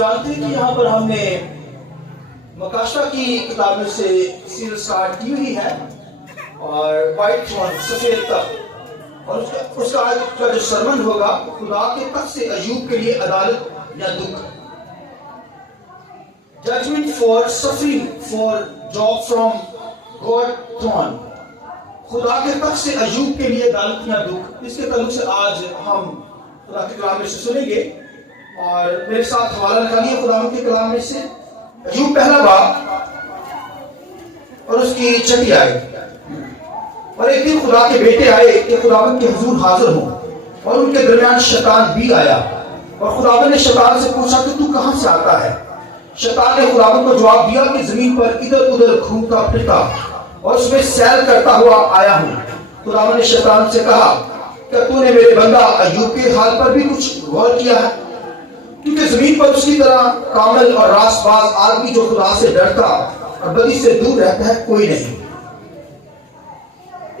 जानते हैं कि यहाँ पर हमने मकाशा की किताब में से सीरीज स्टार्ट की हुई है और वाइट थ्रोन सफेद तख्त और उसका आज का जो सरमन होगा खुदा के तख्त से अय्यूब के लिए अदालत या दुख। Judgement for suffering for Job from God throne, खुदा के तख्त से अय्यूब के लिए अदालत या दुख। इसके ताल्लुक से आज हम खुदा के कलाम में से सुनेंगे और मेरे साथ हवाला निकालिए खुदा के कलाम में से अय्यूब पहला बाब और उसकी 6 आयत। और एक दिन खुदा के बेटे आए कि खुदावंद के हुजूर हाजिर हों और उनके दरमियान शैतान भी आया और खुदावंद ने शैतान से पूछा कि तू कहां से आता है। शैतान ने खुदावंद को जवाब दिया कि जमीन पर इधर उधर घूमता फिरता और उसमें सैर करता हुआ आया हूं। खुदावंद ने शैतान से कहा क्या तूने मेरे बंदा अय्यूब के हाल पर भी कुछ गौर किया है, क्योंकि जमीन पर उसकी तरह कामिल और रासबाज आदमी जो खुदा से डरता और बदी से दूर रहता है कोई नहीं।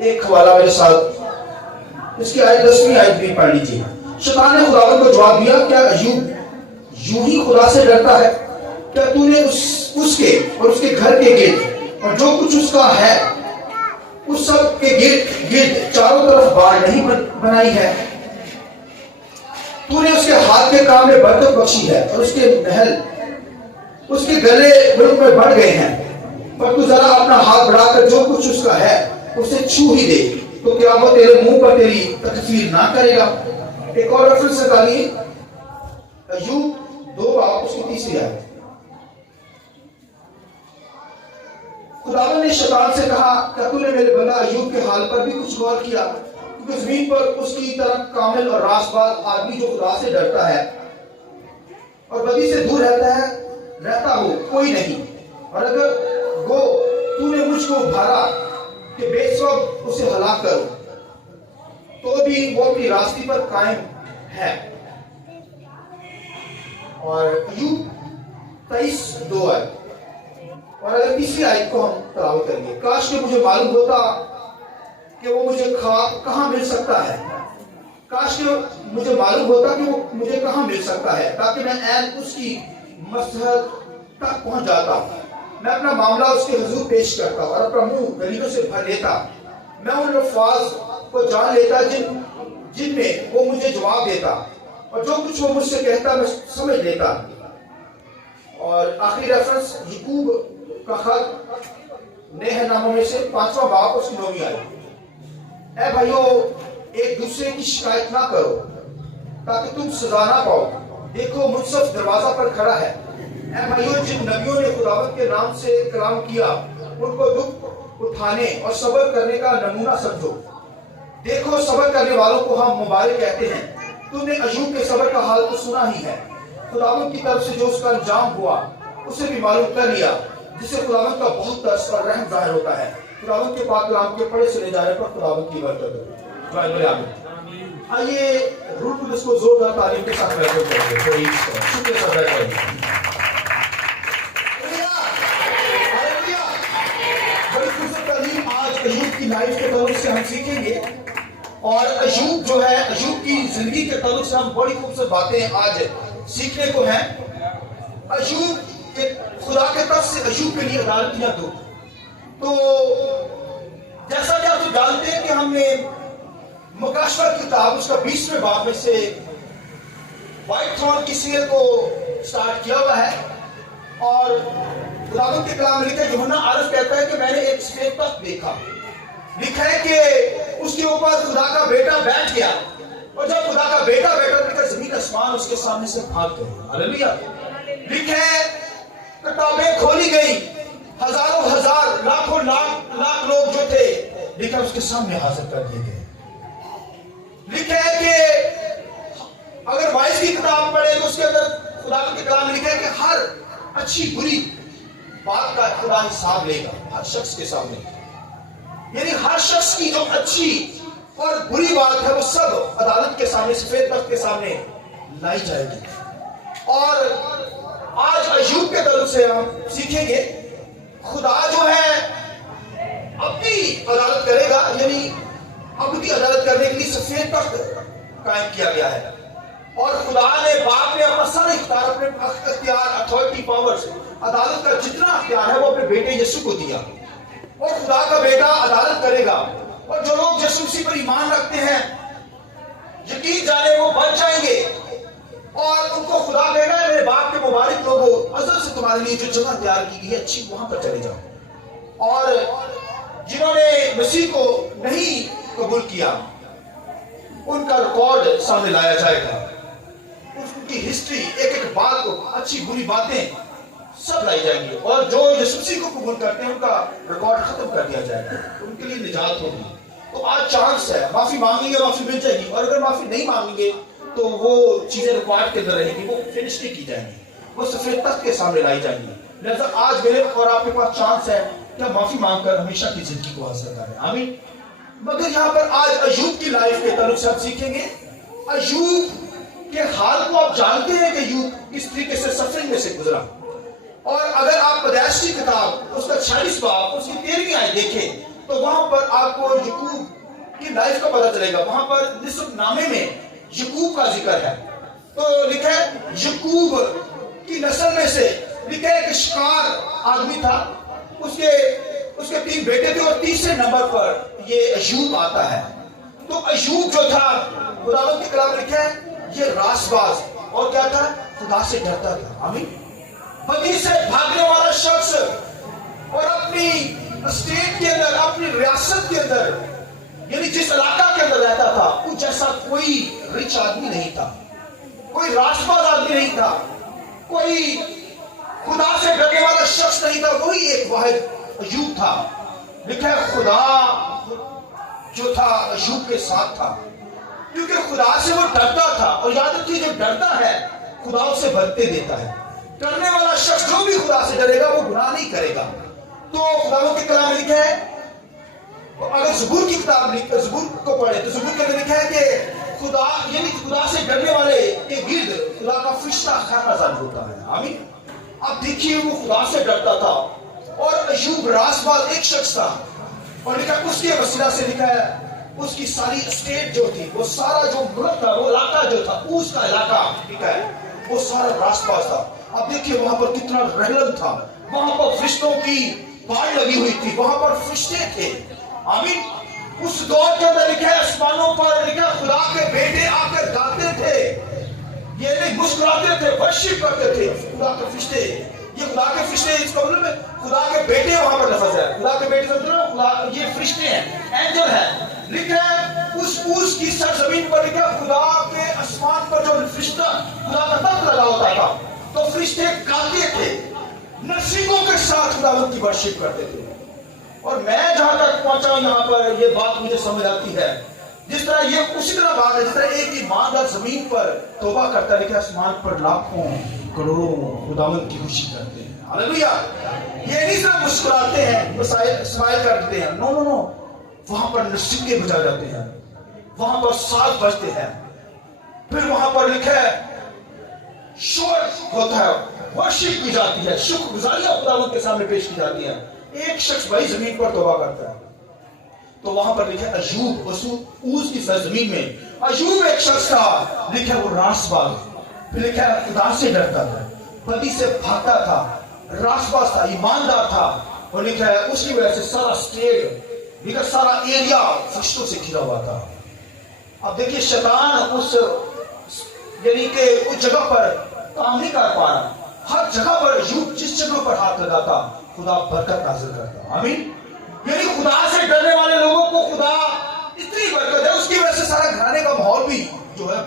एक हवाला मेरे साथ इसकी आयत 10वीं आयत भी पढ़ लीजिए। शैतान ने खुदावंद को जवाब दिया क्या अय्यूब यूं ही खुदा से डरता है? क्या तूने उसके और उसके घर के गिर्द और जो कुछ उसका है उस सब के गिर्द चारों तरफ बाड़ नहीं बनाई है? तूने उसके हाथ के काम में बरकत बख्शी है और उसके महल उसके गले मुल्क में बढ़ गए हैं, पर तू जरा अपना हाथ बढ़ाकर जो कुछ उसका है उसे छू ही दे तो क्या वो तेरे मुंह पर तेरी तकफीर ना करेगा। एक और रेफरेंस निकालिए अय्यूब 2 बाब उसकी 3री आयत। खुदावंद ने शैतान से कहा क्या तूने मेरे बंदा अय्यूब के हाल पर भी कुछ गौर किया, क्योंकि जमीन पर उसकी तरह कामिल और रासबाज आदमी जो खुदा से डरता है और बदी से दूर रहता हो कोई नहीं। और अगर वो तूने मुझको उभारा कि बेसबब उसे हलाक करो तो भी वो अपनी रास्ते पर कायम है। और अय्यूब 23:2 आयत। और अगर 3री आयत को हम तलावत करेंगे, काश कि मुझे मालूम होता कि वो मुझे कहां मिल सकता है, काश कि मुझे मालूम होता कि वो मुझे कहां मिल सकता है, ताकि मैं ऐन उसकी मसहत तक पहुंच जाता, मैं अपना मामला उसके हुजूर पेश करता और अपना मुंह दलीलों से भर लेता, मैं उन अल्फाज को जान लेता जिनमें वो मुझे जवाब देता और जो कुछ वो मुझसे कहता मैं समझ लेता। और आखिरी रेफरेंस याकूब का खत नेहनामा में से 5वां बाब उसकी 9वीं आयत। ऐ भाइयों एक दूसरे की शिकायत ना करो ताकि तुम सजा ना पाओ, देखो मुनसफ दरवाजा पर खड़ा है। ऐ भाइयों जिन नबियों ने खुदावंद के नाम से कलाम किया उनको दुख उठाने और सब्र करने का नमूना समझो। देखो सब्र करने वालों को हम मुबारक कहते हैं। तुमने अय्यूब के सब्र का हाल तो सुना ही है, खुदावंद की तरफ से जो उसका अंजाम हुआ उसे भी मालूम कर लिया, जिससे खुदावंद का बहुत तरस और रहम जाहिर होता है। खुदावंद के पाक कलाम के पढ़े सुने जाने पर खुदावंद की बरकत हो। आइए रूह कुद्दूस को जोरदार तारीफ के साथ वेलकम करते हैं। शुक्रिया सर। बड़ी खूबसूरत तालीम आज अय्यूब की लाइफ के ताल्लुक से हम सीखेंगे और अय्यूब जो है अय्यूब की जिंदगी के ताल्लुक से हम बड़ी खूबसूरत बातें आज सीखने को हैं। अय्यूब के खुदा के तरफ से अय्यूब के लिए अदालत या दुख। तो जैसा कि आप जानते हैं कि हमने मकाशा की किताब उसका 20वें बाब में से वाइट थ्रोन की सीरीज को स्टार्ट किया हुआ है और खुदावंद के कलाम में लिखा है, यूहन्ना आरिफ कहता है कि मैंने एक सफेद तख्त देखा, लिखा है कि उसके ऊपर खुदा का बेटा बैठ गया और जब खुदा का बेटा बैठा जमीन आसमान उसके सामने से भाग गए। हालेलुया। लिखा है किताबें खोली गई, हजारों हजार लाखों लाख लोग जो थे लिखा उसके सामने हाजिर कर दिए गए। लिखा है कि अगर वाइस की किताब पढ़े तो उसके अंदर खुदा के कलाम में लिखा है कि हर अच्छी बुरी बात का खुदा हिसाब लेगा हर शख्स के सामने, यानी हर शख्स की जो अच्छी और बुरी बात है वो सब अदालत के सामने सफेद तख्त के सामने लाई जाएगी। और आज अय्यूब के ताल्लुक से हम सीखेंगे खुदा जो है अपनी अदालत करेगा, यानी अपनी अदालत करने के लिए सफेद तख्त कायम किया गया है। اور خدا نے باپ نے اپنا سارا اختیار، اپنے اختیار، اتھارٹی، پاورز، عدالت کا جتنا اختیار ہے وہ اپنے بیٹے یسوع کو دیا، اور خدا کا بیٹا عدالت کرے گا، اور جو لوگ یسوع مسیح پر ایمان رکھتے ہیں یقین جانے وہ بچ جائیں گے، اور ان کو خدا کہے گا میرے باپ کے مبارک لوگوں، ازل سے تمہارے لیے جو جگہ تیار کی گئی ہے اچھی وہاں پر چلے جاؤ، اور جنہوں نے مسیح کو نہیں قبول کیا ان کا ریکارڈ سامنے لایا جائے گا، ان کی ہسٹری، ایک ایک بات کو، اچھی بری باتیں سب لائی جائیں گی، اور جو یسوع مسیح کو قبول کرتے ہیں ان کا ریکارڈ ختم کر دیا جائے گا، ان کے لیے نجات ہوگی۔ تو آج چانس ہے، معافی مانگیں گے معافی مل جائے گی، اور اگر معافی نہیں مانگیں گے تو وہ چیزیں ریکارڈ کے اندر رہیں گی، وہ فنش نہیں کی جائیں گی، وہ سفید تخت کے سامنے لائی جائیں گی۔ لہذا آج میرے اور آپ کے پاس چانس ہے کہ ہم معافی مانگ کر ہمیشہ کی زندگی کو حاصل کریں، آمین۔ مگر یہاں پر آج ایوب کی لائف کے تعلق سے ہم سیکھیں گے۔ ایوب کے حال کو آپ جانتے ہیں کہ ایوب کس طریقے سے سفرنگ میں سے گزرا، اور اگر آپ پیدائش کی کتاب اس کا 46 باب اس کی 13ویں آیت دیکھیں تو وہاں پر آپ کو یعقوب کی لائف کا پتہ چلے گا۔ وہاں پر نسب نامے میں یعقوب کا ذکر ہے، تو لکھا ہے یعقوب کی نسل میں سے، لکھا ہے کہ شکار آدمی تھا، اس کے 3 بیٹے تھے، اور تیسرے نمبر پر یہ ایوب آتا ہے۔ تو ایوب جو تھا خداوند کے کلام لکھا ہے یہ راست باز اور کیا تھا، خدا سے ڈرتا تھا، آمین۔ بدی سے بھاگنے والا شخص، اور اپنی اسٹیٹ کے اندر، اپنی ریاست کے اندر، یعنی جس علاقہ کے اندر رہتا تھا اس جیسا کوئی رچ آدمی نہیں تھا، کوئی راست باز آدمی نہیں تھا، کوئی خدا سے ڈرنے والا شخص نہیں تھا، وہی ایک واحد ایوب تھا۔ لکھا ہے خدا جو تھا ایوب کے ساتھ تھا، کیونکہ خدا سے وہ ڈرتا تھا، اور یاد رکھیے جو ڈرتا ہے خدا اسے برکتیں دیتا ہے۔ ڈرنے والا شخص جو بھی خدا سے ڈرے گا وہ گناہ نہیں کرے گا۔ تو خداوند کے کلام میں لکھا ہے، اگر زبور کی کتاب زبور کو پڑھے تو زبور کے اندر لکھا ہے کہ خدا، یعنی خدا سے ڈرنے والے کے گرد خدا کا فرشتہ خیر نازل ہوتا ہے، آمین۔ اب دیکھیے وہ خدا سے ڈرتا تھا، اور ایوب راست باز ایک شخص تھا، اور لکھا اس کے وسیلہ سے لکھا ہے اس کی ساری اسٹیٹ جو تھی، وہ سارا جو ملک تھا، وہ علاقہ جو تھا، اس کا علاقہ لکھا ہے وہ سارا راست باز تھا۔ اب دیکھیے وہاں پر کتنا رحلت تھا، وہاں پر فرشتوں کی باڑ لگی ہوئی تھی، وہاں پر فرشتے تھے، آمین۔ اس دور کے اندر لکھا ہے آسمانوں پر لکھا خدا کے بیٹے آ کر گاتے تھے، یہ نہیں مسکراتے تھے، ورشپ کرتے تھے خدا کے فرشتے۔ یہ خدا کے فرشتے، اس کا مطلب ہے خدا کے بیٹے وہاں پر لفظ ہے، خدا کے بیٹے سمجھ رہے ہو، خدا یہ فرشتے ہیں، اینجل ہے۔ لکھا ہے اس کی سرزمین پر لکھا خدا کے آسمان پر جو فرشتہ خدا کا تخت لگا ہوتا تھا، تو فرشتے گاتے تھے، نرسنگوں کے ساتھ خداوند کی ورشپ کرتے تھے۔ اور میں جہاں تک پہنچا ہوں یہاں پر یہ بات مجھے سمجھ آتی ہے، جس طرح یہ اسی طرح بات ہے جس طرح ایک ایماندار زمین پر توبہ کرتا ہے، لیکن آسمان پر لاکھوں کروڑوں خداوند کی خوشی کرتے ہیں، ہاللیلویا۔ یہ نہیں صرف مسکراتے ہیں، اسمائل کرتے ہیں، نو نو نو، وہاں پر نرسنگیں بجا جاتے ہیں، وہاں پر ساز بجتے ہیں، پھر وہاں پر لکھا ہے شور ہوتا ہے، ورشپ کی جاتی ہے، شکر گزاریاں خداوند کے سامنے پیش کی جاتی ہیں۔ ایک شخص بھائی زمین پر توبہ کرتا ہے، تو وہاں پر لکھا ہے ایوب اوز کی سرزمین میں ایوب ایک شخص تھا، لکھا ہے وہ راست باز، پھر لکھا ہے خدا سے ڈرتا تھا، بدی سے بھاگتا تھا، راست باز تھا، ایماندار تھا، اور لکھا ہے اس کی وجہ سے سارا اسٹیٹ، لکھا سارا ایریا فرشتوں سے گھرا ہوا تھا۔ اب دیکھیے شیطان اس یعنی کہ اس جگہ پر کام نہیں کر پا رہا، ہر جگہ پر ایوب جس جگہ پر ہاتھ لگاتا خدا برکت نازل کرتا، آمین۔ یعنی خدا سے ڈرنے والے لوگوں کو خدا اتنی برکت ہے، اس کی وجہ سے سارا گھرانے کا ماحول بھی جو ہے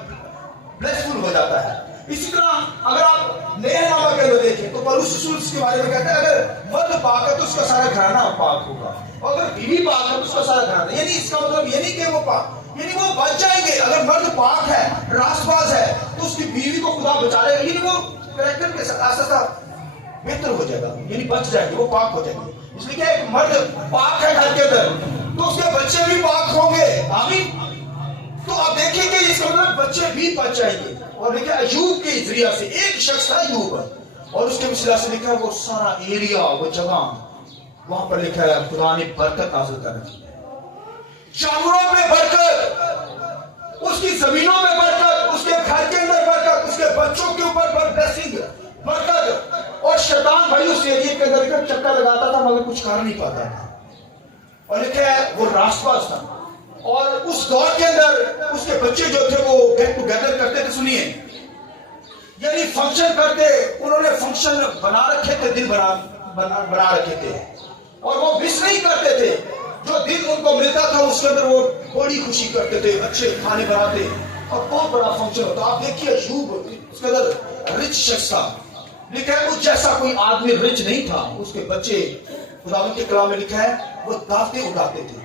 بلیسفل ہو جاتا ہے۔ اسی طرح اگر آپ نئے نامہ کے اندر دیکھیں تو پولس رسول اس کے بارے میں کہتے ہیں اگر مرد پاک ہے تو اس کا سارا گھرانہ پاک ہوگا، اور اگر بیوی پاک ہے تو اس کا سارا گھرانہ، یعنی اس کا مطلب یہ نہیں کہ وہ پاک، یعنی وہ بچ جائیں گے۔ اگر مرد پاک ہے، راست باز ہے، تو اس کی بیوی کو خدا بچا لے گا، یعنی وہ کریکٹر کے ساتھ بہتر ہو جائے گا، یعنی بچ جائیں گے، وہ پاک ہو جائیں گے۔ اس لیے کہ ایک مرد پاک ہے گھر کے اندر تو اس کے بچے بھی پاک ہوں گے، آمین۔ تو آپ دیکھیں کہ اس کا مطلب بچے بھی بچ جائیں گے۔ اور لکھا ایوب کے ذریعہ سے ایک شخص تھا ایوب، اور اس کے وسیلہ سے لکھا وہ سارا ایریا، وہ جگہ، وہاں پر لکھا ہے خدا نے برکت نازل کر رکھی، جانوروں میں برکت، اس کی زمینوں میں برکت، اس کے گھر کے اندر بچوں کے اوپر بلیسنگ برکت، اور شیطان بھائی اس ایریے کے اندر کا چکر لگاتا تھا مگر کچھ کر نہیں پاتا تھا، اور لکھا ہے وہ راست باز تھا، اور اس دور کے اندر اس کے بچے جو تھے وہ گیٹ ٹوگیدر کرتے تھے، سنیے یعنی فنکشن کرتے، انہوں نے فنکشن بنا رکھے تھے، دن بنا رکھے تھے، اور وہ مس نہیں کرتے تھے، جو دن ان کو ملتا تھا اس کے اندر وہ بڑی خوشی کرتے تھے، اچھے کھانے بناتے اور بہت بڑا فنکشن ہوتا۔ آپ دیکھیے ایوب اس کے اندر رچ شخص تھا، لکھا ہے اس جیسا کوئی آدمی رچ نہیں تھا، اس کے بچے خداوند کے کلام میں لکھا ہے وہ دعوتیں اٹھاتے تھے۔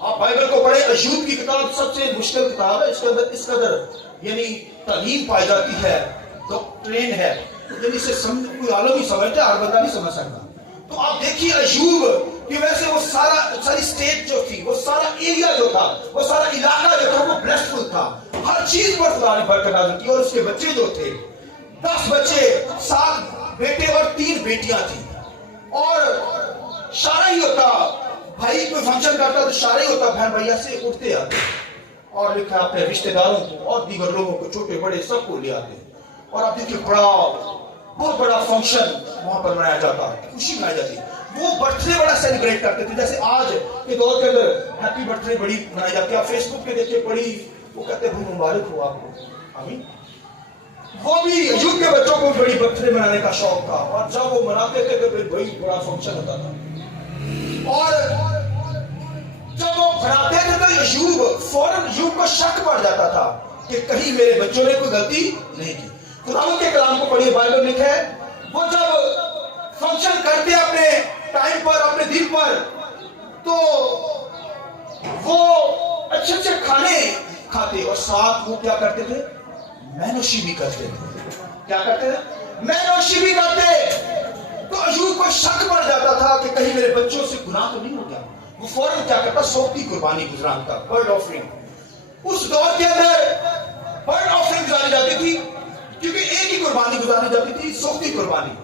آپ بائبل کو پڑھیں، ایوب کی کتاب سب سے مشکل کتاب ہے، اس قدر یعنی تعلیم پائی جاتی ہے، ڈاکٹرین ہے، یعنی اسے کوئی عالم ہی سمجھتا ہے، ہر بندہ نہیں سمجھ سکتا۔ تو آپ دیکھیے ایوب کی وجہ سے وہ ساری اسٹیٹ جو تھی، وہ سارا ایریا جو تھا، وہ سارا علاقہ جو تھا وہ بلیسفل تھا، ہر چیز پر خدا نے برکت نازل کی، اور اس کے بچے جو تھے 10 بچے، 7 بیٹے اور 3 بیٹیاں تھیں، اور شارہ ہی ہوتا، بھائی کوئی فنکشن کرتا تو شارہ ہی ہوتا، بہن بھائیا سے اٹھتے آتے اور لکھا اپنے رشتہ داروں کو اور دیگر لوگوں کو، چھوٹے بڑے سب کو لے آتے، اور آپ دیکھیے بہت بڑا فنکشن وہاں پر منایا جاتا، خوشی منائی جاتی، وہ برتھ ڈے بڑا سیلیبریٹ کرتے تھے، جیسے آج کے دور کے اندر ہیپی برتھ ڈے بڑی منائی جاتی ہے، آپ فیس بک پہ دیکھیے بڑی وہ کہتے ہیں بھائی مبارک ہو آپ کو، آمین۔ وہ بھی ایوب کے بچوں کو بڑی برتھ ڈے منانے کا شوق تھا، اور جب وہ مناتے تھے تو پھر بڑی بڑا فنکشن ہوتا تھا، اور جب وہ مناتے تھے تو ایوب فوراً ایوب کو شک پڑ جاتا تھا کہ کہیں میرے بچوں نے کوئی غلطی نہیں کی۔ خداوند کے کلام کو پڑھیے، بائبل میں ہے وہ جب فنکشن کرتے اپنے ٹائم پر، اپنے دن پر، تو وہ اچھے اچھے کھانے کھاتے، اور ساتھ وہ کیا کرتے تھے، مینوشی بھی کرتے تھے، کیا کرتے تھے، مینوشی بھی کرتے۔ تو ایوب کو شک پڑ جاتا تھا کہ کہیں میرے بچوں سے گناہ تو نہیں ہو گیا، وہ فوراً کیا کرتا، سوگتی قربانی گزرانتا، برڈ آفرنگ۔ اس دور کے اندر برڈ آفرنگ گزاری جاتی تھی، کیونکہ ایک ہی قربانی گزاری جاتی تھی، سوگتی قربانی،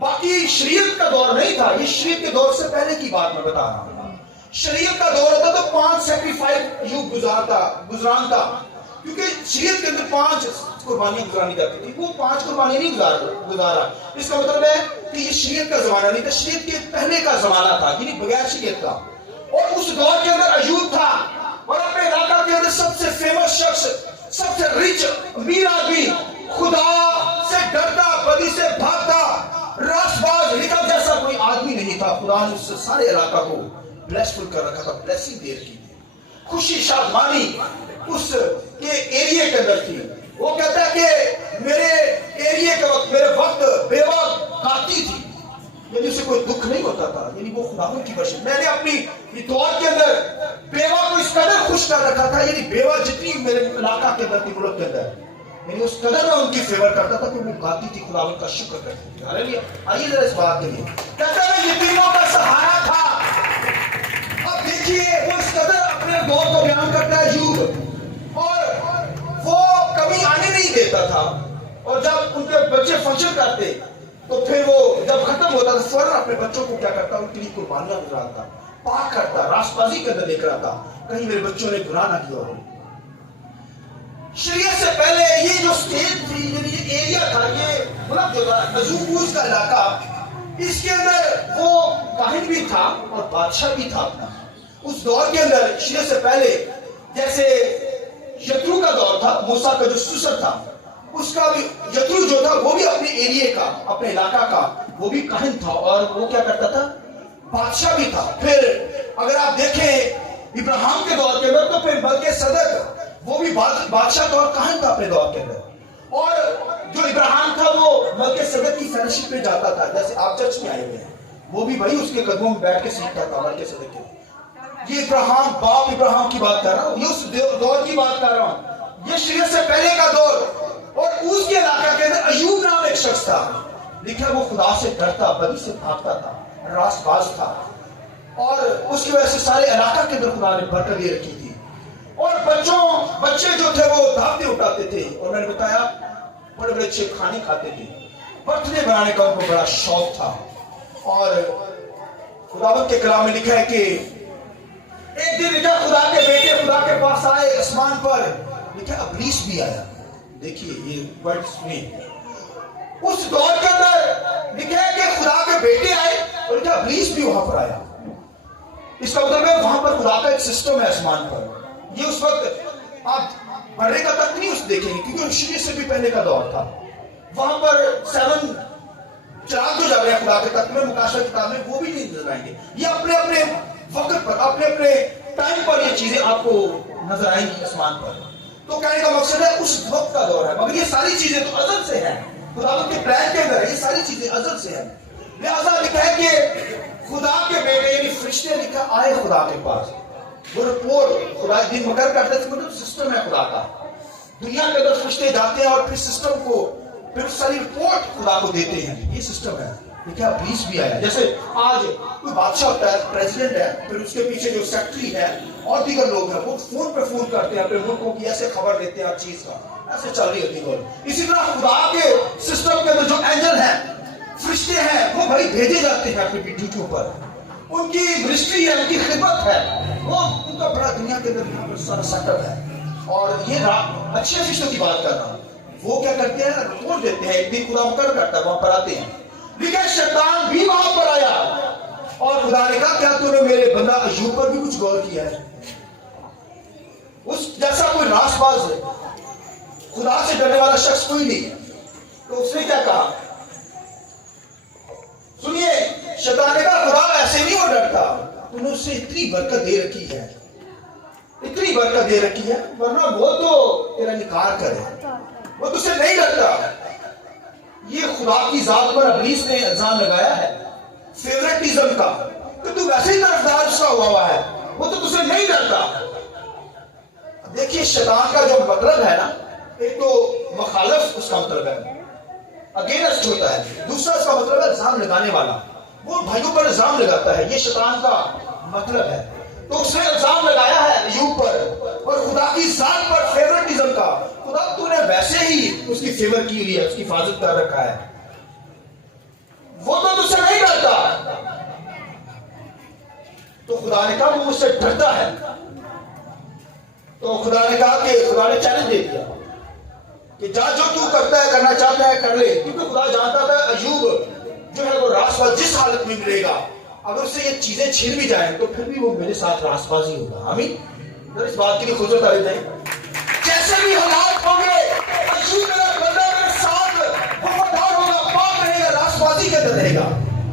باقی شریعت کا دور نہیں تھا، یہ شریعت کے دور سے پہلے کی بات میں بتا رہا ہوں۔ شریعت کا دور ہوتا تو 5 سیکریفائس ایوب گزرانتا، کیونکہ شریعت کے اندر 5 قربانیاں گزرانی جاتی تھی، وہ 5 قربانی نہیں گزارا، اس کا مطلب ہے کہ یہ شریعت کا زمانہ نہیں تھا، شریعت کے پہلے کا زمانہ تھا، یعنی بغیر شریعت کا، اور اس دور کے اندر ایوب تھا، اور اپنے علاقہ کے اندر سب سے فیمس شخص، سب سے ریچ امیر آدمی، خدا سے ڈرتا، بدی سے بھاگتا، راست باز، نکم جیسا کوئی آدمی نہیں تھا۔ خدا نے اس سارے علاقہ کو بلیسفل کر رکھا تھا، بلیسنگ دے رکھی تھی، خوشی شادمانی اس کے ایریے کے اندر تھی۔ وہ کہتا ہے کہ میرے ایریے کے وقت، میرے وقت بیوہ کاتی تھی، یعنی اسے کوئی دکھ نہیں ہوتا تھا، یعنی وہ خداوند کی بخشش۔ میں نے اپنی دور کے اندر بیوہ کو اس قدر خوش کر رکھا تھا، یعنی بیوہ جتنی میرے علاقہ کے اندر تھی، ملک کے اندر، یعنی اس قدر میں ان کی فیور کرتا تھا کہ وہ گاتی تھی، خداوند کا شکر کرتی تھی۔ ہاللیلویا۔ آئیے ذرا اس بات کے لیے، کہتا ہے یتیموں کا سہارا تھا۔ اب دیکھیے وہ اس قدر اپنے دور کو بیان کرتا ہے ایوب، اور وہ کمی آنے نہیں دیتا تھا، اور جب ان کے بچے فنکشن کرتے تو پھر وہ جب ختم ہوتا تو فوراً اپنے بچوں کو کیا کرتا، ان کے لیے قربانیاں گزارتا، پاک کرتا، راست بازی کے اندر لے کر آتا، کہیں میرے بچوں نے گناہ نہ کیا ہو۔ شریعت سے پہلے یہ جو اسٹیٹ تھی، یعنی یہ ایریا تھا، یہ ملک جو تھا نزوبوس کا علاقہ، اس کے اندر وہ کاہن بھی تھا اور بادشاہ بھی تھا اپنا۔ اس دور کے اندر شریعت سے پہلے جیسے یترو کا دور تھا، موسیٰ کا جو سسر تھا، اس کا بھی یترو جو تھا وہ بھی اپنے ایریے کا، اپنے علاقہ کا وہ بھی کاہن تھا، اور وہ کیا کرتا تھا، بادشاہ بھی تھا۔ پھر اگر آپ دیکھیں ابراہیم کے دور کے اندر تو پھر بلکہ صدق وہ بھی بادشاہ تھا اور کاہن تھا اپنے دور کے اندر، اور جو ابراہیم تھا وہ ملک صدق کی فیلوشپ پہ جاتا تھا، جیسے آپ چرچ میں آئے ہوئے ہیں، وہ بھی بھائی اس کے قدموں میں بیٹھ کے سیکھتا تھا ملک صدق کے۔ یہ ابراہیم، باپ ابراہیم کی بات کر رہا ہوں، یہ اس دور کی بات کر رہا ہوں، یہ شریعت سے پہلے کا دور۔ اور اس کے علاقہ کے اندر ایوب نام ایک شخص تھا، لکھا وہ خدا سے ڈرتا، بدی سے بھاگتا تھا، راست باز تھا، اور اس کی وجہ سے سارے علاقہ کے اندر خدا نے برکت دے رکھی تھی۔ اور بچے جو تھے وہ دعوتیں اٹھاتے تھے، اور میں نے بتایا بڑے بڑے اچھے کھانے کھاتے تھے، برتھ ڈے بنانے کا ان کو بڑا شوق تھا۔ اور خداوند کے کلام میں لکھا ہے کہ ایک دن لکھا خدا کے بیٹے خدا کے پاس آئے، آسمان پر لکھا ابلیس بھی آیا، دیکھیے یہ ورڈ سنیے، اس دور کے اندر لکھا ہے کہ خدا کے بیٹے آئے اور کیا ابلیس بھی وہاں پر آیا. اس کا مطلب ہے وہاں پر خدا کا ایک سسٹم ہے آسمان پر. یہ اس وقت آپ بڑھنے کا تک نہیں اس دیکھیں گے کیونکہ شریعت سے بھی پہلے کا دور تھا. وہاں پر 7 چراغ جو جا رہے ہیں خدا کے تخت میں مکاشفہ کتاب میں وہ بھی نہیں نظر آئیں گے. یہ اپنے اپنے وقت پر اپنے اپنے ٹائم پر یہ چیزیں آپ کو نظر آئیں گی آسمان پر. تو کہنے کا مقصد ہے اس وقت کا دور ہے، مگر یہ ساری چیزیں تو ازل سے ہیں، خدا کے پلان کے اندر ہے، یہ ساری چیزیں ازل سے ہیں. لہذا لکھا ہے کہ خدا کے بیٹے یعنی فرشتے لکھا آئے خدا کے پاس. وہ رپورٹ خدا دن مقرر کرتا ہے، مطلب سسٹم ہے خدا کا. دنیا کے اندر فرشتے جاتے ہیں اور پھر سسٹم کو پھر ساری رپورٹ خدا کو دیتے ہیں. یہ سسٹم ہے. دیکھیں ابلیس بھی آیا. جیسے آج کوئی بادشاہ ہوتا ہے، پریزیڈنٹ ہے، پھر اس کے پیچھے جو سیکٹری ہے اور دیگر لوگ ہیں وہ فون پہ فون کرتے ہیں اپنے ملکوں کی، ایسے خبر دیتے ہیں ہر چیز کا. ایسے چل رہی ہوتی ہے. اسی طرح خدا کے سسٹم کے اندر جو اینجل ہیں، فرشتے ہیں، وہ بھائی بھیجے جاتے ہیں اپنی ڈیوٹیوں پر. ان کی منسٹری ہے، ان کی خدمت ہے، وہ ان کا بڑا دنیا کے اندر سارا سیٹ اپ ہے. اور یہ اچھے فرشتوں کی بات کر رہا ہوں. وہ کیا کرتے ہیں؟ رپورٹ دیتے ہیں. ایک دن خدا مقرر کرتا ہے، وہاں پر آتے ہیں. لیکن شیطان بھی وہاں پر آیا اور خدا نے کہا کیا تو نے میرے بندہ ایوب پر بھی کچھ غور کیا ہے؟ اس جیسا کوئی راس باز خدا سے ڈرنے والا شخص کوئی نہیں ہے. تو اس نے کیا کہا؟ سنیے، شیطان نے کہا خدا ایسے نہیں وہ ڈرتا، تو نے اس سے اتنی برکت دے رکھی ہے، اتنی برکت دے رکھی ہے، ورنہ وہ تو تیرا انکار کرے، وہ تجھ سے نہیں ڈرتا. یہ خدا کی ذات پر ابلیس نے الزام لگایا ہے فیورٹزم کا کہ تو ویسے ہی طرفدار اس کا ہوا ہے، وہ تو تجھ سے نہیں ڈرتا. دیکھیے شیطان کا جو مطلب ہے نا، ایک تو مخالف اس کا مطلب ہے، اگینسٹ ہوتا ہے. دوسرا اس کا مطلب ہے الزام لگانے والا، وہ بھائیوں پر الزام لگاتا ہے. یہ شیطان کا مطلب ہے. تو اس نے الزام لگایا ہے ایوب پر اور خدا کی ذات پر فیورٹزم کا. خدا تو نے ویسے ہی اس کی فیور کی ہوئی ہے، اس کی حفاظت کر رکھا ہے، وہ تو تجھ سے نہیں ڈرتا. تو خدا نے کہا وہ مجھ سے ڈرتا ہے. تو خدا نے کہا کہ خدا نے چیلنج دے دیا کہ جا جو تو کرتا ہے، کرنا چاہتا ہے کر لے. کیونکہ خدا جانتا تھا ایوب جو ہے وہ راست باز جس حالت میں ملے گا، اگر اس سے یہ چیزیں چھین بھی جائیں تو پھر بھی وہ میرے ساتھ راست بازی ہوگا. آمین. اس بات کے لیے خود تعریف دیں. جیسے بھی حالات ہوں گے، ایوب میرا بندہ میرے ساتھ وفادار ہوگا، پاک رہے گا، راست بازی کے اندر رہے گا.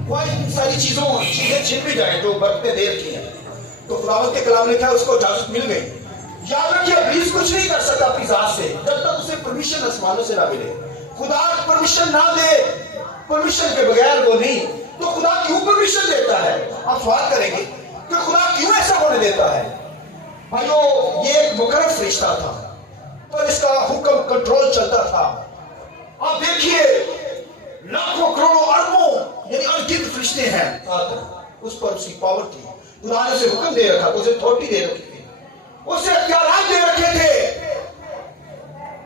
وہ ان ساری چیزیں چھن بھی جائیں جو برکتیں دے رکھی ہیں. تو خداوند کے کلام لکھا ہے اس کو اجازت مل گئی. یاد رکھیے ابلیس کچھ نہیں کر سکتا اپنی ذات سے جب تک اسے پرمیشن آسمانوں سے نہ ملے. خدا پرمیشن نہ دے، پرمیشن کے بغیر وہ نہیں. تو خدا کیوں پرمیشن دیتا ہے؟ آپ سوال کریں گے کہ خدا کیوں ایسا ہونے دیتا ہے؟ بھائیو، یہ ایک مقرر فرشتہ تھا پر اس کا حکم کنٹرول چلتا تھا. آپ دیکھیے لاکھوں کروڑوں اربوں یعنی انگنت فرشتے ہیں، اس پر اس کی پاور تھی. خدا نے اسے حکم دے رکھا، اسے اتھارٹی دے رکھی تھی، اسے اختیارات دے رکھے تھے.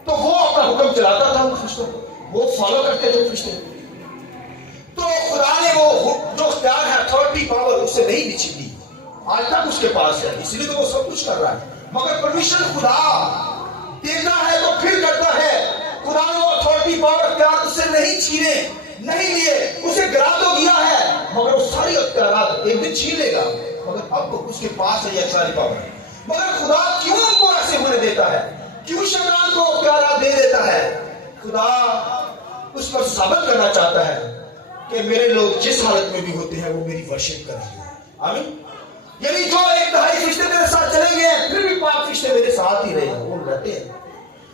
تو وہ اپنا حکم چلاتا تھا ان فرشتوں کو، وہ فالو کرتے تھے فرشتے. تو خدا نے وہ جو اختیار ہے، اتھارٹی، پاور اس سے نہیں چھین لی، آج تک اس کے پاس ہے. اس لیے تو وہ سب کچھ کر رہا ہے. مگر پرمیشن خدا دیتا ہے تو پھر کرتا ہے. خدا نے وہ اتھارٹی، پاور، اختیار اس سے نہیں چھینے، نہیں لیے. اسے گرا تو دیا ہے مگر وہ ساری اختیارات ایک دن چھین لے گا. مگر اب اس کے پاس ہے یہ ساری پاور. مگر خدا کیوں ان کو ایسے ہونے دیتا ہے؟ کیوں شیطان کو اختیارات دے دیتا ہے؟ خدا اس پر ثابت کرنا چاہتا ہے کہ میرے لوگ جس حالت میں بھی ہوتے ہیں وہ میری ورشپ کریں گے. آمین. یعنی جو ایک دہائی فرشتے میرے ساتھ چلیں گے پھر بھی پاک فرشتے میرے ساتھ ہی رہے ہیں، وہ رہتے ہیں.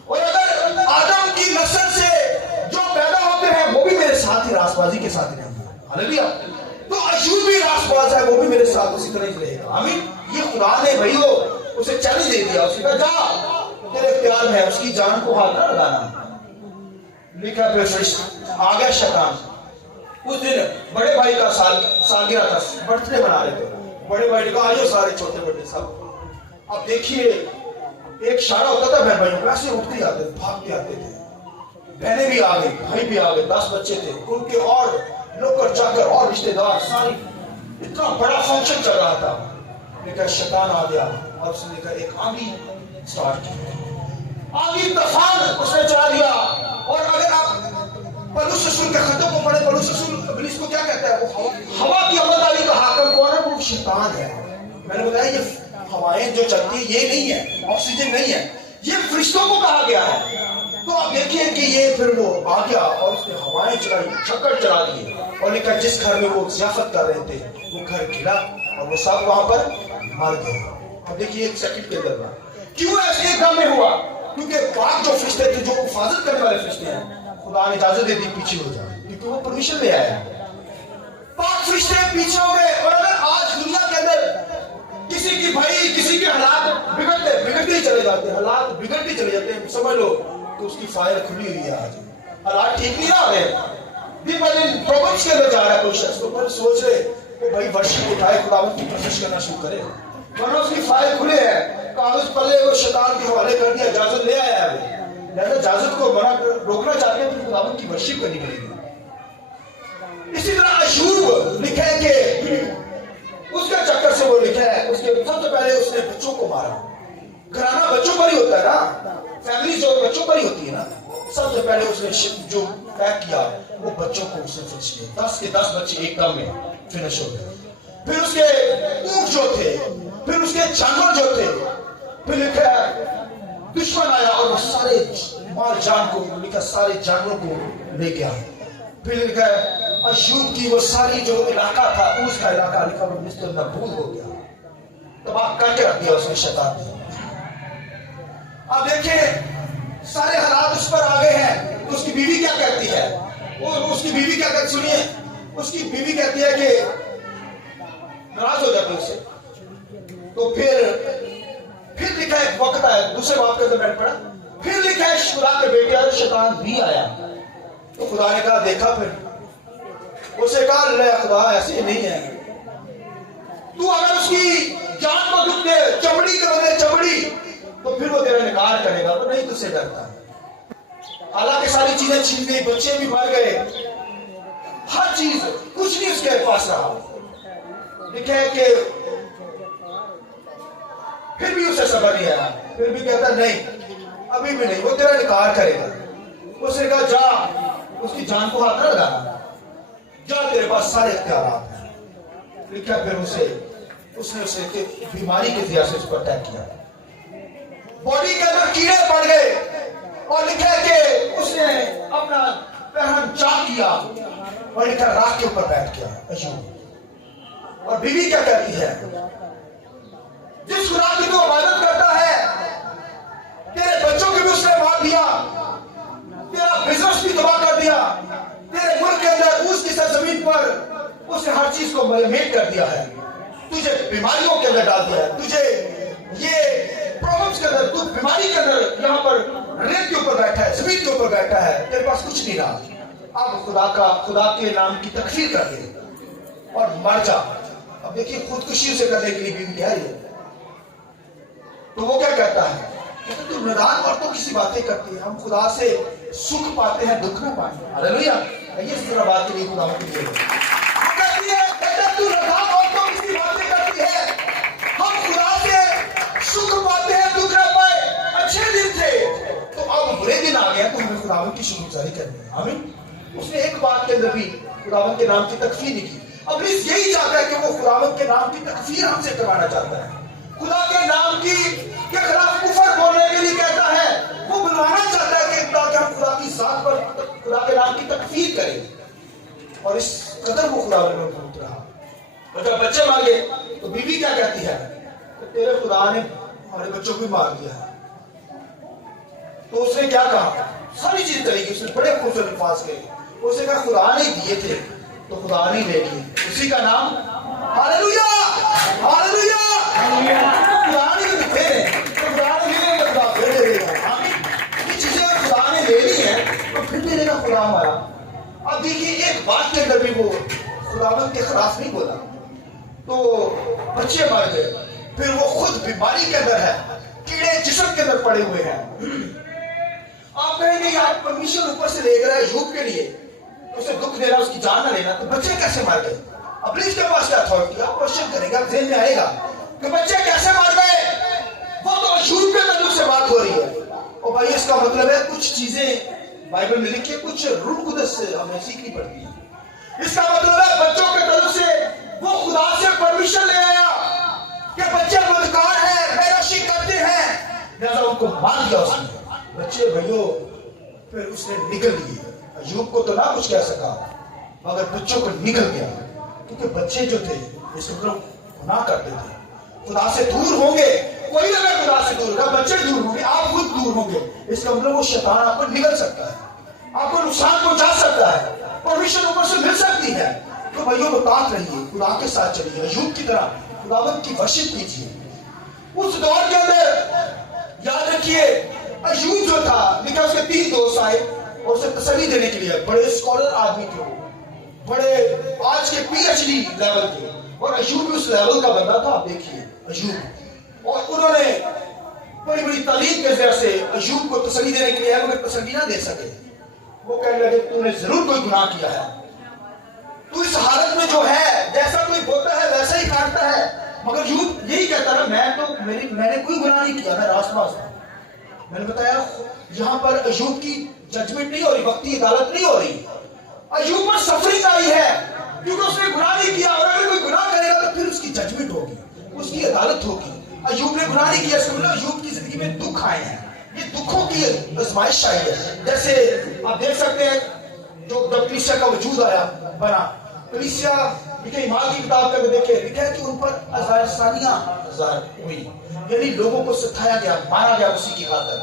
اور اگر آدم کی نسل سے جو پیدا ہوتے ہیں وہ بھی میرے ساتھ ہی راست بازی کے ساتھ رہیں گے. ہاللیلویا. تو ایوب بھی راست باز ہے، وہ بھی میرے ساتھ اسی طرح ہی رہے گا. آمین. یہ خدا نے بھائیو اسے چیلنج دے دیا. اس نے کہا جا، تیرے اختیار ہے، اس کی جان کو ہاتھ نہ لگانا. لکھا پھر فرشتہ آ گیا شیطان. اس دن بڑے بھائی کا سالگرہ تھا، برتھ ڈے منا رہے تھے. بڑے بھائی نے کہا آئیے سارے چھوٹے بڑے سب. اب دیکھیے ایک اشارہ ہوتا تھا بہن بھائیوں، ویسے اٹھتے آتے تھے، بھاگتے آتے تھے. بہنیں بھی آ گئی، بھائی بھی آ گئے، 10 بچے تھے ان کے، اور نوکر چاکر اور رشتے دار ساری. اتنا بڑا فنکشن چل رہا تھا. لیکن شیطان آ گیا اور اس نے کہا ایک آندھی اسٹارٹ کی. آندھی طوفان اس نے چلا دیا. पौलुस रसूल इब्लीस को क्या कहता है? वो हवा की अमलदारी का हाकिम कौन है? वो शैतान है। मैंने बताया ये हवाएं जो चलती है ये नहीं है, ऑक्सीजन नहीं है, ये फरिश्तों को कहा गया है। तो आप देखिए कि ये फिर वो आ गया और उसने हवाएं चलाई, चक्कर चला दिए और लिखा जिस घर में वो ज़ियाफत कर रहे थे वो घर गिरा और वो सब वहां पर मर गए। अब देखिए एक सेकंड के अंदर क्यों ऐसे एकदम में हुआ? क्योंकि पाक जो फरिश्ते थे, जो हिफाजत करने वाले फरिश्ते हैं, खुदा ने इजाजत दे दी पीछे हो जाए, क्योंकि वो परमिशन ले आया। पाक फरिश्ते पीछे हो गए। और अगर आज दुनिया के अंदर किसी के हालात बिगड़ते ही चले जाते हैं, हालात बिगड़ते चले जाते हैं, समझ लो तो उसकी फाइल खुली हुई है। आज हालात ठीक नहीं आ रहे, दिन ब दिन प्रॉब्लम्स के अंदर जा रहा है। कोई शख्स तो पर सोच रहे कि भाई वर्षिप उठाए, खुदावंद की प्रशंसा करना शुरू करे, वरना उसकी फाइल खुले है, कागज पल्ले वो शैतान के हवाले कर दिया, इजाजत ले आया है। लिहाजा इजाजत को रोकना चाहते हैं तो खुदावंद की वर्षिप करनी पड़ेगी। इसी तरह अय्यूब लिखा है कि उसके चक्कर से वो लिखा है, उसके सबसे पहले उसने बच्चों को मारा। घराना बच्चों पर ही होता है ना, फैमिली जो बच्चों पर ही होती है ना। सबसे पहले उसने जो पैक किया वो बच्चों को उसने फिनिश किया। 10 के 10 बच्चे एकदम में फिनिश हो गए। फिर उसके ऊंट जो थे, फिर उसके जानवर जो थे, फिर लिखा है दुश्मन आया और वो सारे माल जान को, लिखा सारे जानवरों को ले गया। फिर लिखा है अय्यूब की वो सारी जो इलाका था, उसका इलाका लिखा वो मिस्र नबूद हो गया, तबाह करके रख दिया उसने शैतान ने। अब देखिए सारे हालात उस पर आ गए हैं, तो उसकी बीवी क्या कहती है? उसकी बीवी क्या कहती, सुनिए, उसकी बीवी कहती है कि नाराज हो जाती उससे। तो फिर लिखा है वक्त आया, दूसरे बाप के अंदर बैठ पड़ा, फिर लिखा है खुदा के बेटे और शैतान भी आया। तो खुदा ने कहा देखा, फिर उसे कहा ले खुदा ऐसे नहीं है, तू अगर उसकी जान को दुख दे, चमड़ी के बदले चमड़ी, तो फिर वो तेरा निकार करेगा, तो नहीं तुझसे डरता। हालांकि सारी चीजें छीन गई, बच्चे भी मर गए, हर चीज, कुछ नहीं उसके पास रहा। लिखा है कि फिर भी उसे सब्र नहीं आया, फिर भी कहता नहीं अभी भी नहीं, वो तेरा निकार करेगा। उसने कहा जा, उसकी जान को हाथ न लगाना, जा तेरे पास सारे इख्तियारात हैं। लिखा फिर उसने उसे बीमारी के जरिए से उसको अटैक किया, बॉडी के अंदर कीड़े पड़ गए, और लिखा है कि उसने अपना पहन चाक किया और लिखा राख के ऊपर बैठ गया अय्यूब। और बीवी क्या कहती है? जिस खुदा की तू इबादत करता है, तेरे बच्चों को भी उसने मार दिया, तेरा बिजनेस भी तबाह कर दिया, तेरे मुल्क के अंदर उसकी सरजमीन पर उसने हर चीज को मेट कर दिया है, तुझे बीमारियों के अंदर डाल दिया है, तुझे ये प्रॉब्लम्स के अंदर, तू बीमारी के अंदर यहाँ पर रेत के ऊपर बैठा है, जमीन के ऊपर बैठा है, तेरे पास कुछ नहीं रहा। अब खुदा के नाम की तकफीर कर दे और मर जा। अब देखिए खुदकुशी उसे करने के लिए बीवी कह रही है, तो वो क्या कहता है? कहता तू नादान औरतों की सी बातें करती है, हम खुदा से सुख पाते हैं दुख न पाए। हालेलुया। ये इस तरह बात के लिए खुदा की कहती है, कहता तू नादान औरतों की सी बातें करती है, हम खुदा से सुख पाते हैं दुख न पाए। अच्छे दिन थे तो अब बुरे दिन आ गया, तो हमें खुदावन की शुक्रगुजारी करनी है। आमीन। उसने एक बात के अंदर भी खुदावन के नाम की तकफीर नहीं की। अब यही चाहता है कि वो खुदावन के नाम की तकफीर हमसे करवाना चाहता है, खुदा के नाम के खिलाफ कुफर बोलने के लिए कहता है, वो बुलवाना चाहता है कि ताकि हम खुदा की जात पर, खुदा के नाम की तकफीर करें। और इस कदर वो खुदा में मौजूद रहा। और जब बच्चे मांगे तो बीवी क्या कहती है? तो तेरे खुदा ने हमारे बच्चों को मार दिया है। तो उसने क्या कहा? सारी चीज करेगी, उसने बड़े खूबसूरत अल्फाज कहे। उसने कहा खुदा ने दिए थे तो खुदा ने ले लिए, उसी का नाम हालेलुया, हालेलुया, खुदा ने दिए तो खुदा ने ले, खुदा फिर दे देगा। आमीन। ये चीजें खुदा ने ले ली है तो फिर दे देगा खुदा हमारा। अब देखिए एक बात के अंदर भी वो खुदावंद के खिलाफ नहीं बोला, तो बच्चे मर गए, फिर वो खुद बीमारी के अंदर है, कीड़े जिस्म के अंदर पड़े हुए हैं। आप कहेंगे आप परमिशन ऊपर से ले रहा है अय्यूब के लिए, उसे दुख देना, उसकी जान न लेना, तो बच्चे कैसे मार गए? अब इसके पास क्या अथॉरिटी? आप क्वेश्चन करेंगे, आप जेल में आएगा कि बच्चे कैसे मार गए? वो तो अय्यूब के ताल्लुक से बात हो रही है। और भाई इसका मतलब है कुछ चीजें बाइबल में लिखी है, कुछ रूह कुदस से हमें सीखनी पड़ती है। इसका मतलब है बच्चों के तरफ से वो खुदा से परमिशन ले आया कि बच्चे बदकार हैं, बेरोशी करते हैं, लिहाजा उनको मार दिया उसने। बच्चे भाइयों फिर उसने निकल लिए। अय्यूब को तो ना कुछ कह सका मगर बच्चों को निकल गया, क्योंकि बच्चे जो थे इसके मतलब गुनाह करते थे, खुदा से दूर होंगे। कोई अगर खुदा से दूर होगा, बच्चे दूर होंगे, आप खुद दूर होंगे, इसका मतलब वो शैतान आपको निकल सकता है, आपको नुकसान पहुंचा सकता है, परमिशन ऊपर से मिल सकती है। तो भाइयों मुतात रहिए, खुदा के साथ चलिए, अय्यूब की तरह खुदावंद की वर्शिप कीजिए। उस दौर के अंदर याद रखिए अय्यूब जो था, लिखा उसके 3 दोस्त आए और उसे तसल्ली देने के लिए, बड़े स्कॉलर आदमी थे, बड़े आज के PhD लेवल के, और अय्यूब भी उस लेवल का बंदा था। आप देखिए अय्यूब, और उन्होंने बड़ी बड़ी तालीम के जरिए से अय्यूब को तसल्ली देने के लिए मगर तसल्ली ना दे सके। वो कहने लगे तूने जरूर कोई गुनाह किया है, तू इस हालत में जो है जैसा कोई बोता है वैसा ही काटता है। मगर अय्यूब यही कहता है मैंने कोई गुनाह नहीं किया, मैं रासपास। मैंने बताया यहाँ पर अय्यूब की जजमेंट नहीं हो रही, वक्ती अदालत नहीं हो रही, अय्यूब पर सफरिंग आई है क्योंकि उसने गुनाह नहीं किया, और अगर कोई गुनाह करेगा तो फिर उसकी जजमेंट होगी, उसकी अदालत होगी। अय्यूब ने गुनाह नहीं किया, इसका मतलब अय्यूब की जिंदगी में दुख आए हैं, ये दुखों की आजमाइश आई है। जैसे आप देख सकते हैं जो जब कलीसिया का वजूद आया बना, कलीसिया लिखे ईमान की किताब में देखे लिखा है कि उन पर आज़ारियां ज़ाहिर हुई, यानी लोगों को सताया गया, मारा गया उसी की खातिर।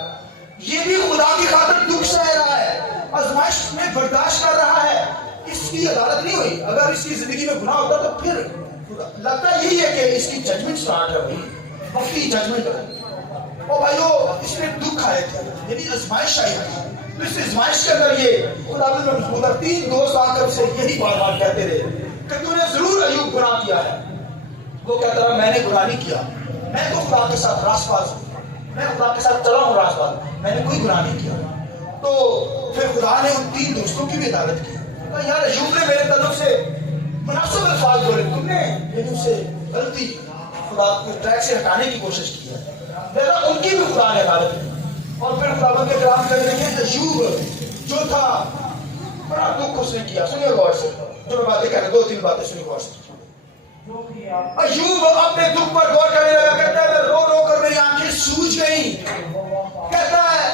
ये भी खुदा की खातिर दुख सह रहा है, आजमाइश में बर्दाश्त कर रहा है, इसकी अदालत नहीं हुई। अगर इसकी जिंदगी में गुनाह होता तो फिर लगता यही है कि इसकी जजमेंट स्टार्ट है, भाई वक्ती जजमेंट है। और भाइयों इसमें दुख आए थे, यानी आजमाइश आई थी, तो इस आजमाइश के अंदर ये खुदा में 3 दोस्त आकर से यही बार बार कहते रहे कि तूने जरूर अय्यूब गुनाह किया है। वो कहता रहा मैंने गुनाह नहीं किया, मैं तो खुदा के साथ रासपास हूँ, मैं खुदा के साथ चला हूँ रासपास, मैंने कोई गुनाह नहीं किया। तो फिर खुदा ने उन 3 दोस्तों की भी अदालत की, तो यार अय्यूब ने मेरे तरफ से मुनासिब अल्फाज बोले, तुमने यानी उसे गलती खुदा को ट्रैक से हटाने की कोशिश की है, मेरा उनकी भी खुदा ने अदालत की। और फिर खुदा के कलाम करने के अय्यूब जो था बड़ा दुख उसने किया। सुनिए गौर से, जो मैं बातें कह रहा हूं 2-3 बातें सुनिए गौर से। अय्यूब अपने दुख पर गौर करने लगा, कहता है रो रो कर मेरी आंखें सूज गई, कहता है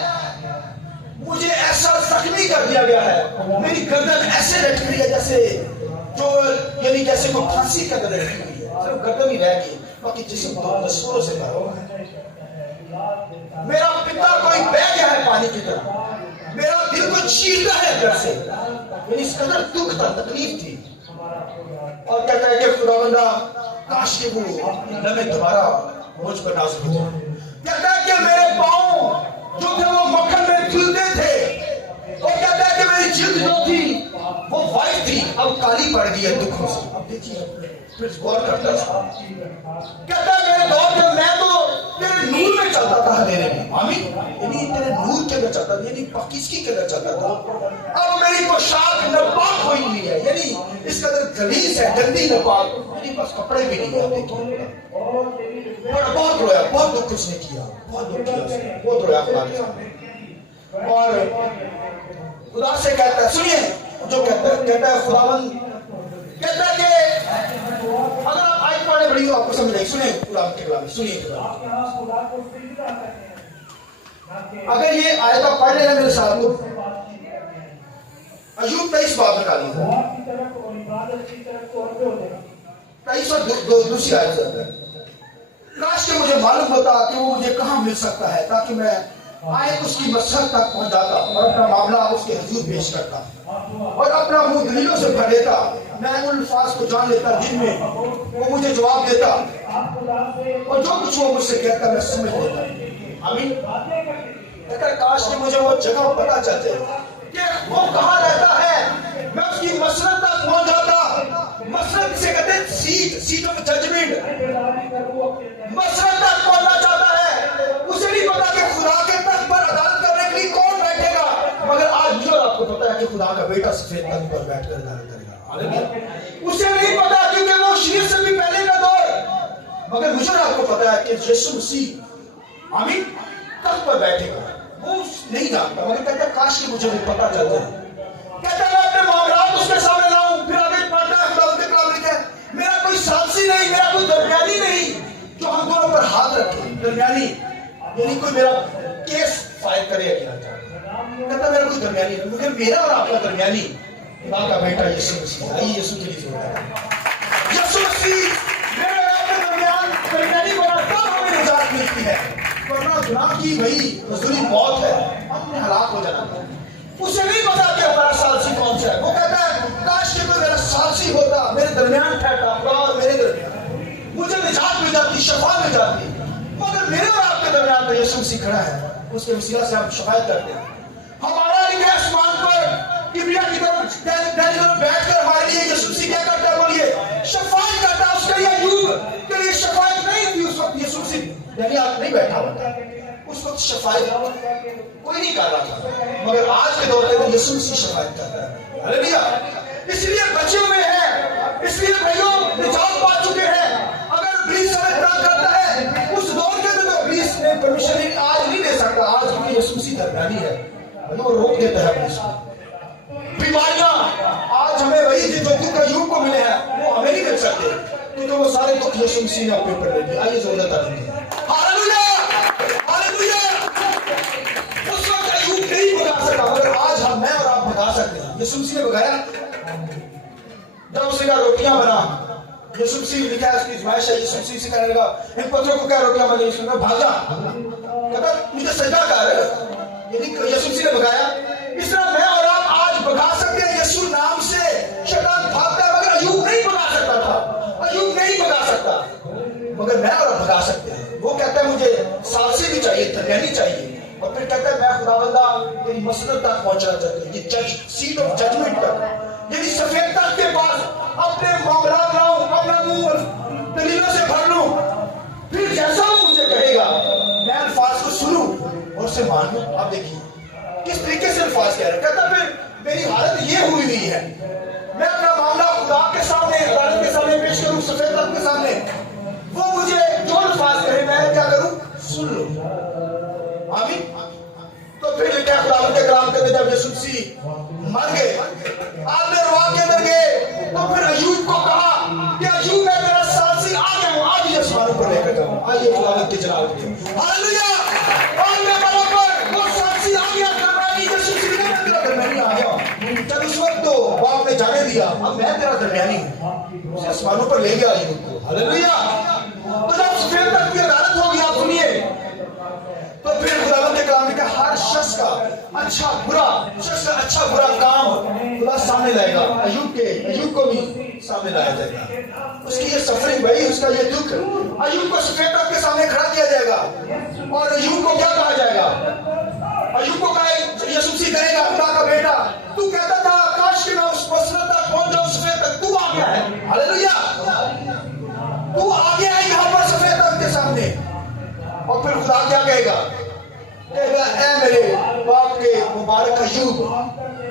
मुझे ऐसा जख्मी कर दिया गया है, मेरी गर्दन ऐसे लटक रही है जैसे जो यानी जैसे कोई फांसी का गर्दन लटक रही है, सिर्फ गर्दन ही रह गई, बाकी जिस्म तो नसूरों से भरा हुआ है। मेरा पिता कोई बह गया है पानी की तरह, मेरा दिल को चीरता है अंदर से, यानी इस कदर दुख था, तकलीफ थी। और कहता है कि खुदावंदा काश के वो लम्हे दोबारा मुझ पर नाज़िल हो जाए। कहता है कि मेरे पाँव जो थे वो मक्खन में धुलते थे, और कहता है कि मेरी जिल्द जो थी वो वाइट थी, अब काली पड़ गई है दुखों से। अब देखिए फिर गौर करता है, कहता है मेरे दौर में मैं तो तेरे नूर में चलता था अंधेरे में, आमीन, यानी तेरे नूर के अंदर चलता था, यानी पाकीज़गी के अंदर चलता था। अब मेरी पोशाक नापाक हुई हुई है, यानी इस कदर गलीज है, गंदी नापाक, यानी बस कपड़े भी नहीं है। देखिए बहुत रोया, बहुत दुख उसने किया, बहुत दुख किया, बहुत रोया खुदा के सामने। और खुदा से कहता है, सुनिए जो कहता है खुदावंद कहता है कि अगर आप आयत पढ़ने बड़ी हो आपको समझ आएगी। सुनिए खुदा के कलाम, सुनिए अगर ये आयत आप पढ़ लेना मेरे साथ तो अय्यूब 23 बाब निकालिए, 23 और 2 आयत से अंदर। काश के मुझे मालूम होता कि वो मुझे कहाँ मिल सकता है, ताकि मैं आयत उसकी मसहत तक पहुंच जाता और अपना मामला उसके हुजूर पेश करता और अपना मुंह दलीलों से भर देता। मैं उन अल्फाज को जान लेता जिनमें वो मुझे जवाब देता, और जो कुछ वो मुझसे कहता मैं समझ लेता। आमीन। काश कि मुझे वो जगह पता चलते कि वो कहाँ रहता है, मैं उसकी मसरत तक पहुंच जाता। मसरत से कहते हैं सीट ऑफ जजमेंट, मसरत तक पहुंचना चाहता है। उसे नहीं पता कि खुदा के तख्त पर अदालत करने के लिए कौन बैठेगा, मगर आज मुझे आपको पता है कि खुदा का बेटा सफेद तख्त पर बैठकर अदालत करेगा। उसे नहीं पता क्योंकि वो शीर से भी पहले का दौर, मगर मुझे आपको पता है कि यीशु मसीह आमीन तख्त पर बैठेगा। वो नहीं जानता, मगर कहता काश कि मुझे भी पता चल जाए। कहता मैं अपने मामलात उसके सामने लाऊं, फिर आगे मेरा कोई दरमियानी नहीं जो हम दोनों पर हाथ रखे। दरमियानी यानी कोई मेरा केस फाइल करे अगला कहता मेरा कोई दरमियानी नहीं, मगर मेरा और आपका दरमियानी खुदा का बेटा यीशु मसीह। आइए यीशु के लिए जोड़ता है। यीशु मसीह मेरे और आपके दरमियान दरमियानी बना तब हमें निजात मिलती है, वरना गुनाह की वही मजदूरी मौत है, हमने हलाक हो जाना। उसे नहीं पता कि हमारा सालसी कौन सा है। वो कहता है काश कि कोई मेरा सालसी होता, मेरे दरमियान ठहरता, खुदा और मेरे दरमियान मुझे निजात मिल जाती, शफा मिल जाती। मगर मेरे और आपके दरमियान तो यीशु मसीह खड़ा है, उसके वसीला से हम शफायत करते हैं। हमारा लिखा आसमान पर किबरिया की तरफ बैठकर हमारे लिए यीशु मसीह क्या करता है? बोलिए, शफायत करता है। उसके लिए अय्यूब के लिए शफायत नहीं थी उस वक्त। यीशु मसीह यानी आप नहीं बैठा होता उस वक्त, शफायत कोई नहीं कर रहा था, मगर आज के दौर में यीशु मसीह शफायत करता है। हालेलुया। इसलिए बचे हुए हैं, इसलिए भाइयों निजात पा चुके हैं। अगर इब्लीस हमें तंग करता है, उस दौर के अंदर इब्लीस ने परमिशन आज नहीं दे सकता। आज क्योंकि यीशु मसीह दरमियानी है, वो रोक देता है इब्लीस को। बीमारियां आज हमें वही जो दुख अय्यूब को मिले हैं वो हमें नहीं मिल सकते, क्योंकि वो सारे दुख यीशु मसीह ने अपने ऊपर ले लिए। आइए जोरदार ताली दें। Hallelujah, hallelujah. उस वक्त अय्यूब नहीं भगा सका, मगर आज हम मैं और आप भगा सकते हैं। यीशु मसीह ने भगाया। जब उसने कहा रोटियां बना, यीशु मसीह लिखा है उसकी आजमाइश है। यीशु मसीह से कहने लगा इन पत्थरों को क्या रोटियां बनी? यीशु ने भागा, कहता मुझे सजदा कर। यानी यीशु मसीह ने भगाया। इस तरह मैं और आप आज भगा सकते हैं। यीशु नाम से शैतान भागता है, मगर अय्यूब नहीं भगा सकता था। अय्यूब नहीं भगा सकता, मगर मैं और आप भगा सकते हैं। वो कहता है मुझे सालसी भी चाहिए, दरमियानी चाहिए, और फिर कहता है मैं खुदावंदा तेरी मसनद तक पहुंचना चाहता हूं, ये जज सीट ऑफ जजमेंट तक, यानी सफेद तख्त के पास अपने मामला लाऊं, अपना मुंह दलीलों से भर लूं, फिर जैसा वो मुझे कहेगा मैं अल्फाज को सुनूं और उसे मान लूं। आप देखिए किस तरीके से अल्फाज कह रहे हैं। कहता फिर मेरी हालत ये हुई हुई है, मैं अपना मामला खुदा के सामने, अदालत के सामने पेश करूं, सफेद तख्त के सामने, वो मुझे जो अल्फाज कहे मैं क्या करूं? सुन लूं। आमीन। तो फिर क्या खुदा के कलाम के जब यीशु मसीह मर गए, आपने रुआ के अंदर गए, तो फिर अय्यूब को कहा कि अय्यूब मैं मेरा सालसी आ गया हूं, आज ये आसमानों पर लेकर जाऊं। आइए खुदा के जलाल के हालेलुया। और मैं बराबर वो सालसी आ गया, दरमियानी यीशु मसीह ने मेरा दरमियानी आ गया। जब उस वक्त तो बाप ने जाने दिया अब मैं तेरा दरमियानी हूं, उसे आसमानों पर ले गया अय्यूब को। हालेलुया। तो जब सफेद तख्त की अदालत होगी, आप सुनिए, तो फिर खुदावंद के कलाम में कहा हर शख्स का अच्छा बुरा, शख्स का अच्छा बुरा काम खुदा सामने लाएगा। अय्यूब को भी सामने लाया जाएगा। उसकी ये सफरिंग भाई, उसका ये दुख, अय्यूब को सफेद तख्त के सामने खड़ा किया जाएगा। और अय्यूब को क्या कहा जाएगा? अय्यूब को कहा यीशु मसीह कहेगा खुदा का बेटा तू कहता था काश कि मैं उस मसनद तक पहुंच जाऊं, सफेद तक तू आ गया है। हालेलुया। तू आ गया है यहां पर सफेद तख्त के सामने। और फिर खुदा क्या कहेगा? कहेगा ऐ मेरे बाप के मुबारक अय्यूब,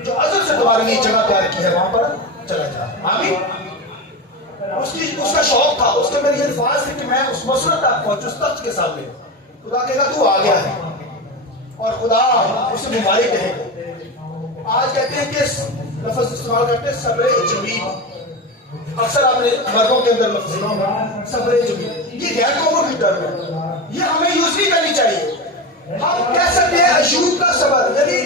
जो अज़ल से तुम्हारे लिए जगह तैयार की है वहां पर चला जा। आमीन। उसका शौक था, उसके मेरे अल्फाज थे कि मैं उस मसनद तक पहुंचूं, उस तख्त के सामने। खुदा कहेगा तू आ गया है, और खुदा उसे मुबारक कहेगा। आज कहते हैं कि लफ्ज इस्तेमाल करते हैं सब्र जमील। अक्सर आपने मर्दों के अंदर लफ्ज सुना होगा सब्र जमील। ये गैर कौमों की टर्म है, ये हमें यूज नहीं करनी चाहिए। हम कह सकते हैं अय्यूब का सबर, यानी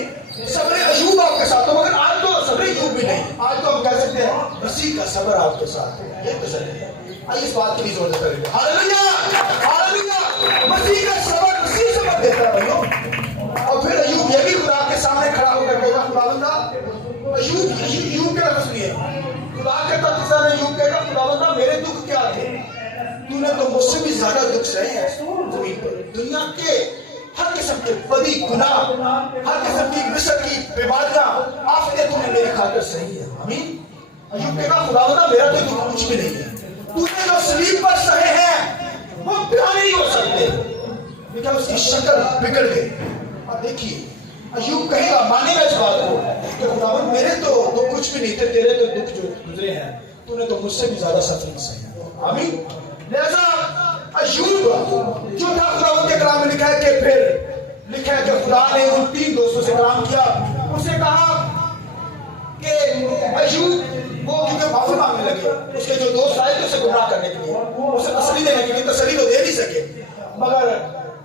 सब्र अय्यूब आपके साथ हो, मगर आज तो सब्र अय्यूब भी नहीं, आज तो हम कह सकते हैं मसीह का सबर आपके साथ है। ये तसल्ली है। आइए इस बात के लिए जोर देते हैं। Hallelujah, hallelujah. मसीह का सबर, मसीह सबर देता है भाइयों। और फिर अय्यूब ये भी खुदा के सामने खड़ा होकर कहेगा खुदावंदा, अय्यूब के लफ्ज नहीं है, खुदा के तख्त के सामने अय्यूब कहेगा खुदावंदा मेरे दुख क्या थे, तूने तो मुझसे भी ज्यादा दुख सहे हैं जमीन पर। दुनिया के हर किस्म के बदी गुनाह, हर किस्म की मिसर की बीमारियां, आफतें तूने मेरी खातिर सही है। आमीन। अय्यूब कहेगा खुदावंदा मेरा तो दुख कुछ भी नहीं है, तूने जो सलीब पर सहे हैं वो पूरा नहीं हो सकते। लेकिन उसकी शक्ल बिगड़ गई। और देखिए अय्यूब कहेगा, मानेगा इस बात को कि खुदावंद मेरे तो दुख कुछ भी नहीं थे, तेरे तो दुख जो गुजरे हैं तूने तो मुझसे भी ज्यादा सफरिंग सही। आमीन। लिहाजा अय्यूब जो था खुदा के कलाम में लिखा है कि फिर लिखा है कि खुदा ने उन 3 दोस्तों से कलाम किया, उसे कहा कि अय्यूब वो क्योंकि माफी मांगने लगे, उसके जो दोस्त आए थे उसे गुमराह करने के लिए, उसे तसल्ली देने के लिए, तसल्ली तो दे नहीं सके, मगर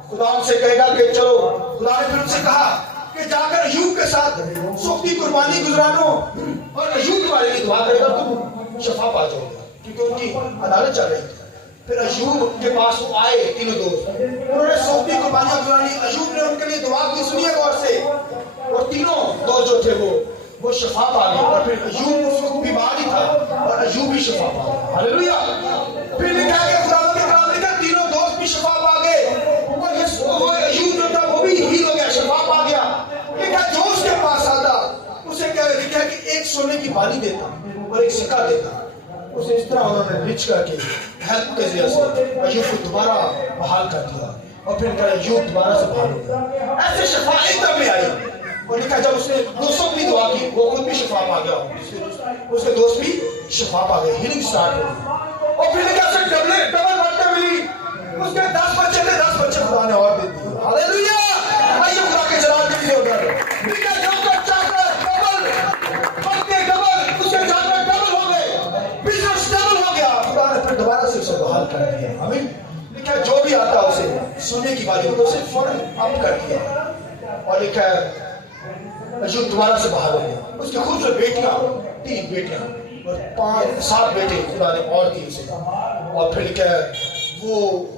खुदा उनसे कहेगा कि चलो, खुदा ने फिर उनसे कहा कि जाकर अय्यूब के साथ सोख की कुर्बानी गुजरानो और अय्यूब के बारे में दुआ करेगा, तुम शफा पा जाओगे, क्योंकि उनकी अदालत चल रही थी। फिर अय्यूब के पास वो आए तीनों दोस्त, उन्होंने सोख की कुर्बानियां गुजारी, अय्यूब ने उनके लिए दुआ की, सुनिए गौर से, और तीनों दोस्त जो थे वो शफा पा गए, और फिर अय्यूब उस वक्त बीमार ही था और अय्यूब भी शफा पा गया। हालेलुया। फिर लिखा है कि खुदा के कलाम लिखा तीनों दोस्त भी शफा पा गए, और वो अय्यूब जो था वो भी हील हो गया, शफा पा गया। लिखा जो उसके पास आता उसे क्या लिखा है कि एक सोने की बाली देता और एक सिक्का देता, उसे इस तरह उन्होंने रिच करके हेल्प के जरिए से अय्यूब को दोबारा बहाल कर दिया, और फिर अय्यूब दोबारा से बहाल हो गया। ऐसे शफा एकदम में आई, और लिखा जब उसने दोस्तों की दुआ की, वो खुद भी शफा पा गया, उसके दोस्त भी शफा पा गए, हीलिंग स्टार्ट हो गई। और फिर लिखा से डबल बच्चे मिली, उसके 10 बच्चे थे, 10 बच्चे खुदा ने और दे दिए। हालेलुया। आइए खुदा के जलाल के लिए उधर लिखा जो बच्चा डबल बच्चे डबल, उसके जानवर डबल हो गए, बिजनेस डबल हो गया, खुदा ने फिर दोबारा से उसे बहाल कर दिया। आमीन। लिखा जो भी आता उसे सोने की बाली तो उसे फौरन अप कर दिया, और लिखा अय्यूब दोबारा से बहाल हो गया। उसकी खूबसूरत बेटियां, 3 बेटियां और 5-7 बेटे खुदा ने और दिए उसे, और फिर लिखा वो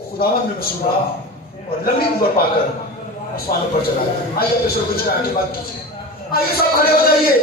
खुदावन में मशहूर रहा और लंबी उम्र पाकर आसमानों पर चला गया। आइए अपने कुछ कहने की बात कीजिए। आइए सब खड़े हो जाइए।